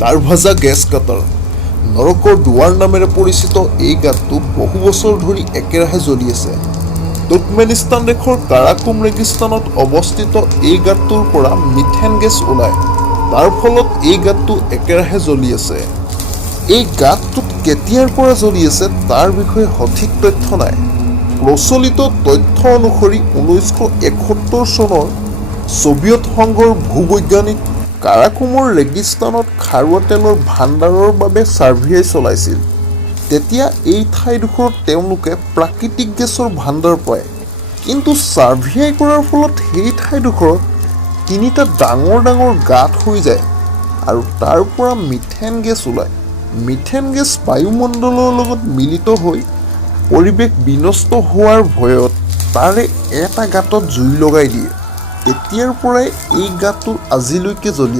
দাৰভাজা gas কাটাৰ নৰকৰ দুৱাৰ নামেৰে পৰিচিত এই গাঁতটো বহু বছৰ ধৰি একেৰাহে জ্বলি আছে। তুৰ্কমেনিস্তান দেশৰ কাৰাকুম ৰেগিস্তানত অৱস্থিত এই গাঁতটোৰ পৰা মিথেন গেছ ওলায়। তাৰ ফলত এই গাঁতটো একেৰাহে জ্বলি আছে। এই গাঁতটোত কেতিয়াৰ পৰা জ্বলি আছে তাৰ বিষয়ে সঠিক তথ্য নাই। প্ৰচলিত তথ্য অনুসৰি 1971 চনৰ ছোভিয়েট সংঘৰ ভূবৈজ্ঞানিক কাৰাকুমৰ ৰেগিস্তানত খাৰুৱা তেলৰ ভাণ্ডাৰৰ বাবে ছাৰ্ভে চলাইছিল। তেতিয়া এই ঠাইডোখৰত তেওঁলোকে প্ৰাকৃতিক গেছৰ ভাণ্ডাৰ পায়। কিন্তু ছাৰ্ভে কৰাৰ ফলত সেই ঠাইডোখৰত তিনিটা ডাঙৰ ডাঙৰ গাঁত হৈ যায় আৰু তাৰ পৰা মিথেন গেছ ওলায়। মিথেন গেছ বায়ুমণ্ডলৰ লগত মিলিত হৈ পৰিৱেশ বিনষ্ট হোৱাৰ ভয়ত তাৰে এটা গাঁতত জুই লগাই দিয়ে। তেতিয়াৰ পৰাই এই গাঁতটো আজিলৈকে জ্বলি আছে।